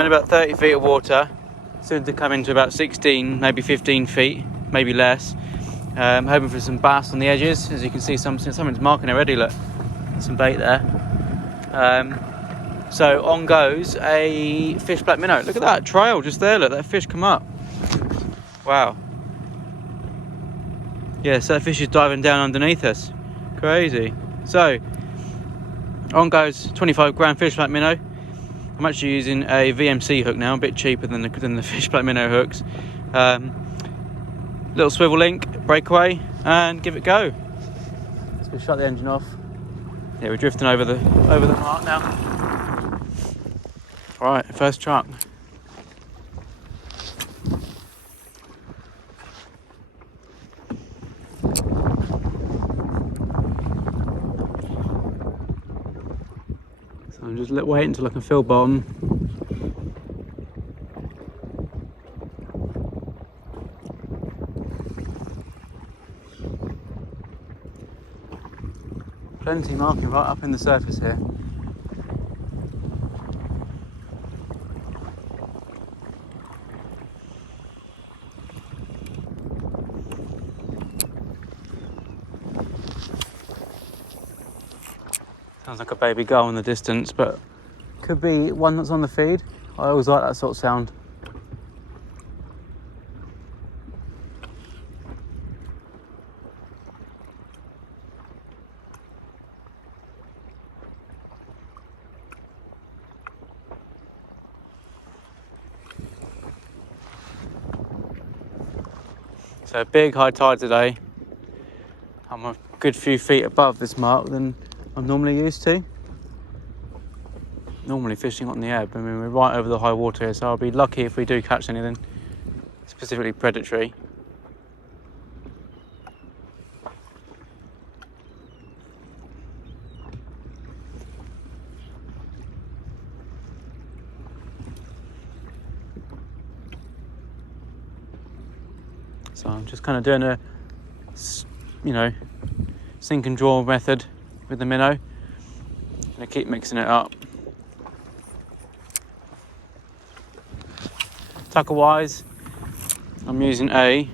in about 30 feet of water, soon to come into about 16, maybe 15 feet, maybe less. Hoping for some bass on the edges. As you can see, someone's marking already, look, some bait there. So on goes a fish black minnow. Look at that trail just there, look, that fish come up. Wow. Yeah, so that fish is diving down underneath us. Crazy. So on goes 25 gram fish black minnow. I'm actually using a VMC hook now, a bit cheaper than the fish black minnow hooks. Little swivel link, breakaway, and give it a go. Let's go shut the engine off. Yeah, we're drifting over the mark now. Right, first truck. So I'm just waiting until I can feel bottom. Plenty marking right up in the surface here. Sounds like a baby gull in the distance, but could be one that's on the feed. I always like that sort of sound. So big high tide today. I'm a good few feet above this mark than I'm normally used to. Normally fishing on the ebb, I mean we're right over the high water here, so I'll be lucky if we do catch anything specifically predatory. So I'm just kind of doing a, sink and draw method with the minnow. And I keep mixing it up. Tackle wise, I'm using a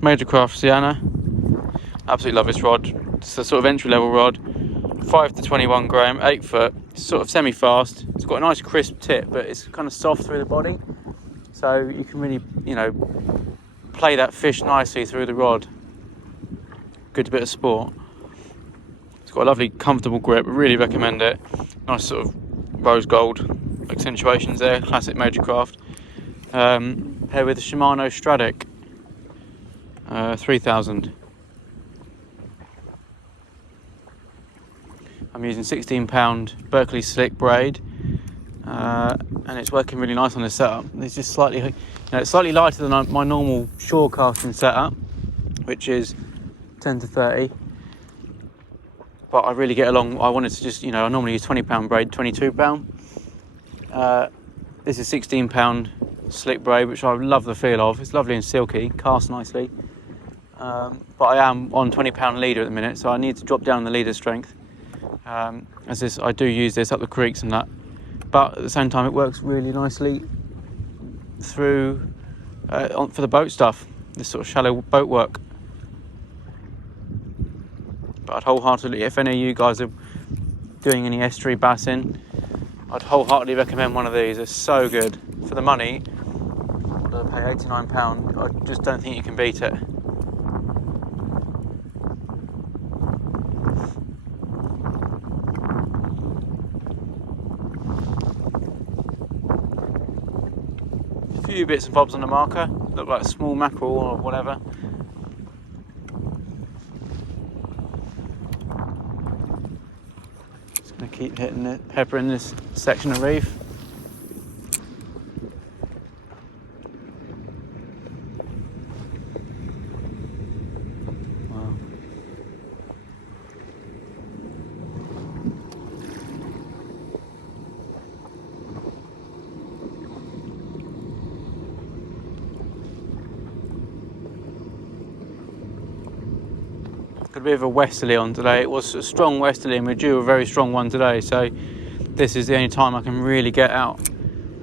Majorcraft Ceana. Absolutely love this rod. It's a sort of entry level rod. 5 to 21 gram, 8 foot. It's sort of semi fast. It's got a nice crisp tip, but it's kind of soft through the body. So you can really, play that fish nicely through the rod. Good bit of sport. It's got a lovely comfortable grip, really recommend it. Nice sort of rose gold accentuations there, classic Majorcraft. Paired with the Shimano Stradic 3000. I'm using 16-pound Berkeley slick braid, and it's working really nice on this setup. It's just slightly, it's slightly lighter than my normal shore casting setup, which is 10 to 30. But I really get along. I wanted to just, I normally use 20-pound braid, 22-pound. This is 16-pound slick braid, which I love the feel of. It's lovely and silky, casts nicely. But I am on 20-pound leader at the minute, so I need to drop down the leader strength. I do use this up the creeks and that. But at the same time, it works really nicely through for the boat stuff, this sort of shallow boat work. But I'd wholeheartedly, if any of you guys are doing any estuary bassing, I'd wholeheartedly recommend one of these. They're so good for the money. What did I pay? £89. I just don't think you can beat it. A few bits and bobs on the marker, look like small mackerel or whatever. Just going to keep hitting it, peppering this section of reef. Wow. Got a bit of a westerly on today. It was a strong westerly and we're due a very strong one today, so this is the only time I can really get out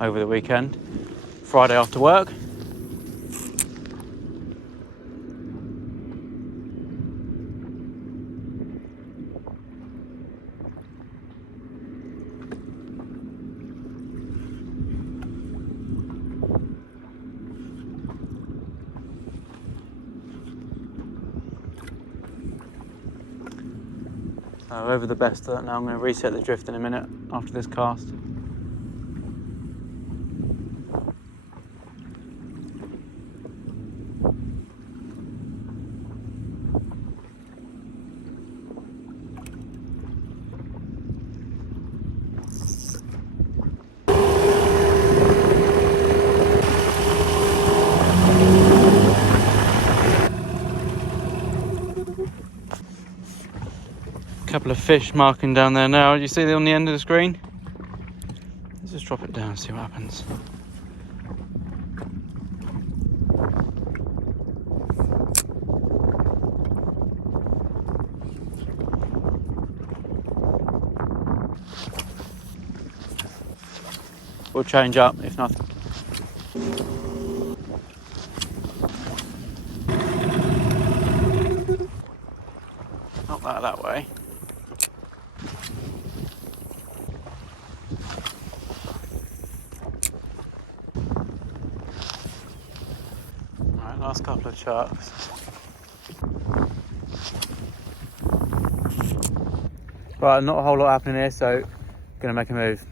over the weekend. Friday after work. Over the best of that now. I'm going to reset the drift in a minute after this cast. Couple of fish marking down there now. Do you see them on the end of the screen? Let's just drop it down and see what happens. We'll change up if nothing. Not that way. Last couple of sharks. Right, not a whole lot happening here, so gonna make a move.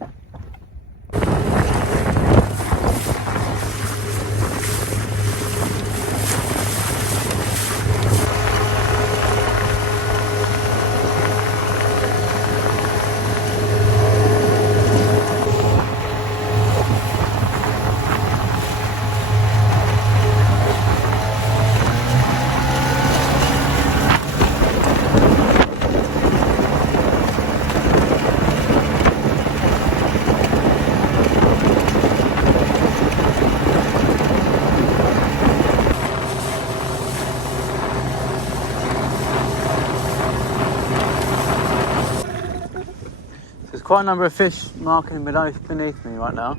Quite a number of fish marking beneath me right now.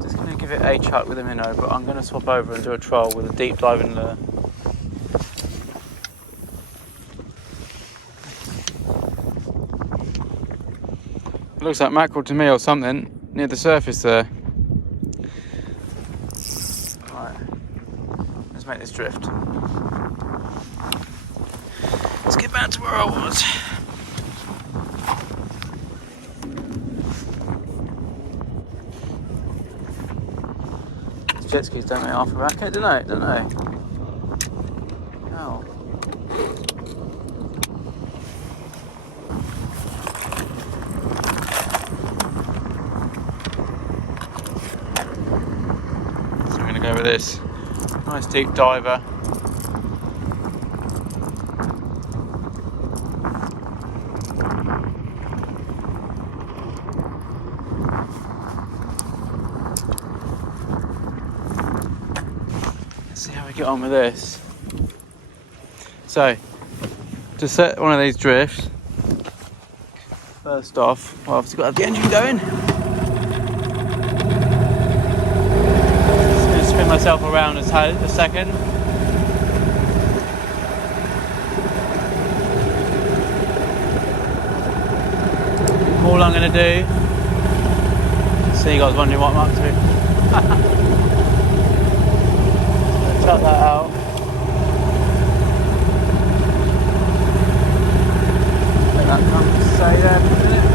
Just going to give it a chuck with a minnow, but I'm going to swap over and do a troll with a deep diving lure. It looks like mackerel to me or something near the surface there. Right, let's make this drift. Let's get back to where I was. Jet skis don't make half a racket, do they? Don't they? Oh. So we're going to go with this. Nice deep diver. Get on with this. So to set one of these drifts, first off, well, I've obviously got to have the engine going. Just going to spin myself around a second. All I'm going to do, see you guys wondering what I'm up to. Cut that out. Let that come to stay there for a minute.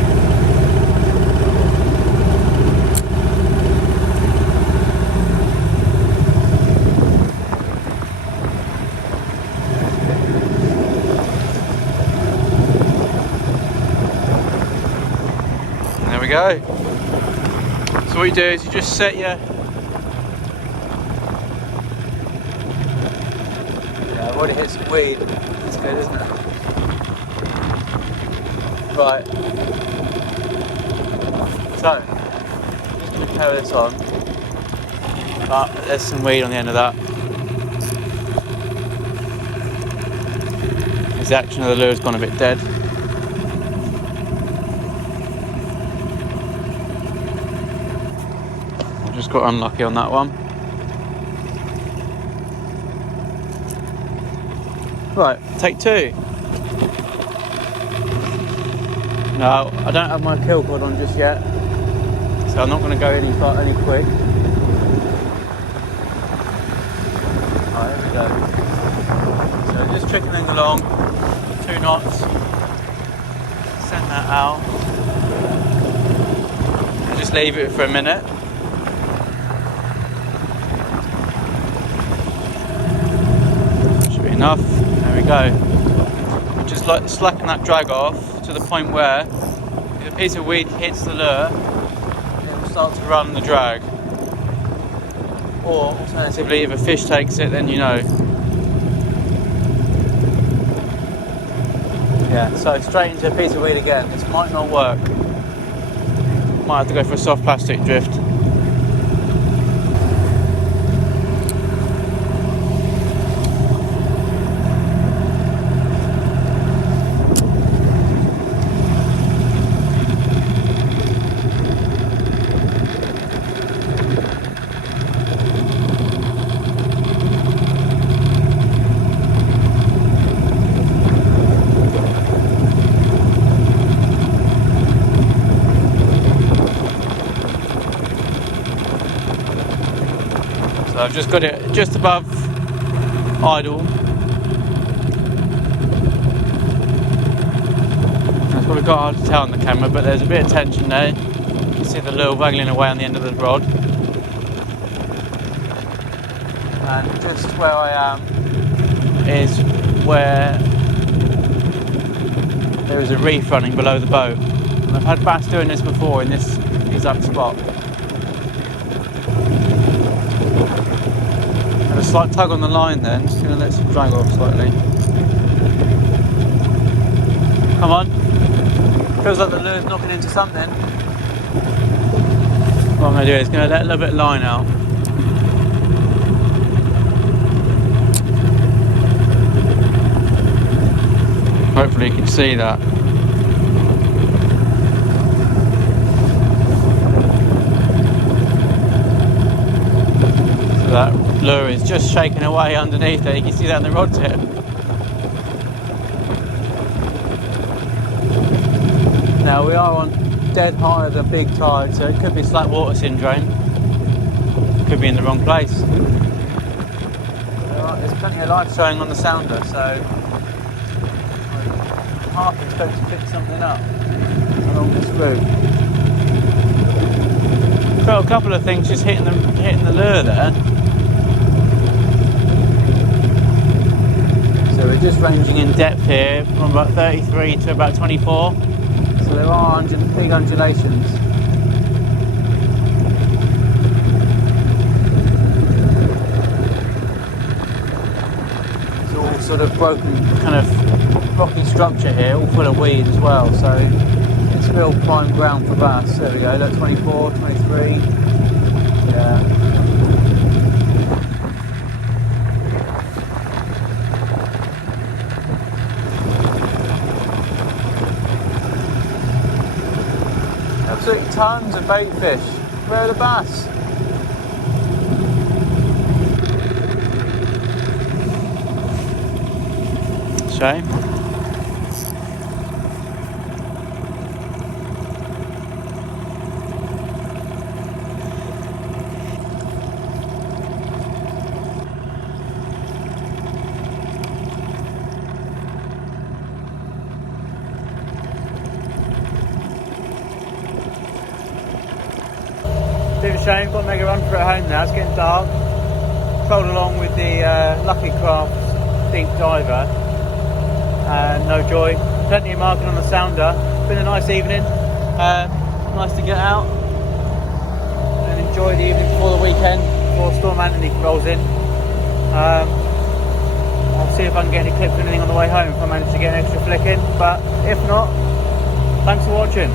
There we go. So what you do is you just set your I've already hit some weed. That's good, isn't it? Right. So, just going to carry this on. But there's some weed on the end of that. The action of the lure's gone a bit dead. just got unlucky on that one. Right, take two. No, I don't have my kill cord on just yet, so I'm not going to go any quick. Alright, here we go. So just trickling along, 2 knots, send that out, and just leave it for a minute. Should be enough. There we go. And just like slacken that drag off to the point where if a piece of weed hits the lure, it will start to run the drag. Or alternatively, if a fish takes it, then you know. Yeah, so straight into a piece of weed again. This might not work. Might have to go for a soft plastic drift. So I've just got it just above idle. It's probably quite hard to tell on the camera, but there's a bit of tension there. You can see the lure waggling away on the end of the rod. And just where I am is where there is a reef running below the boat. And I've had bass doing this before in this exact spot. A slight tug on the line then, just going to let some drag off slightly. Come on. Feels like the lure's knocking into something. What I'm going to do is going to let a little bit of line out. Hopefully you can see that. So that lure is just shaking away underneath there. You can see that in the rod tip. Now we are on dead high at a big tide, so it could be slack water syndrome. Could be in the wrong place. There's plenty of life showing on the sounder, so I'm half expect to pick something up along this route. Got a couple of things just hitting the lure there. So we're just ranging in depth here from about 33 to about 24. So there are big undulations. It's all sort of broken, kind of rocky structure here, all full of weed as well. So it's real prime ground for bass. There we go, that's 24, 23. Yeah. Absolutely tons of bait fish. Where are the bass? Shame. Bit of a shame, got to make a run for it home now, it's getting dark. Trolled along with the Lucky Craft deep diver, and no joy. Plenty of marking on the sounder. Been a nice evening, nice to get out and enjoy the evening before the weekend, before Storm Anthony rolls in. I'll see if I can get any clips or anything on the way home if I manage to get an extra flick in, but if not, thanks for watching.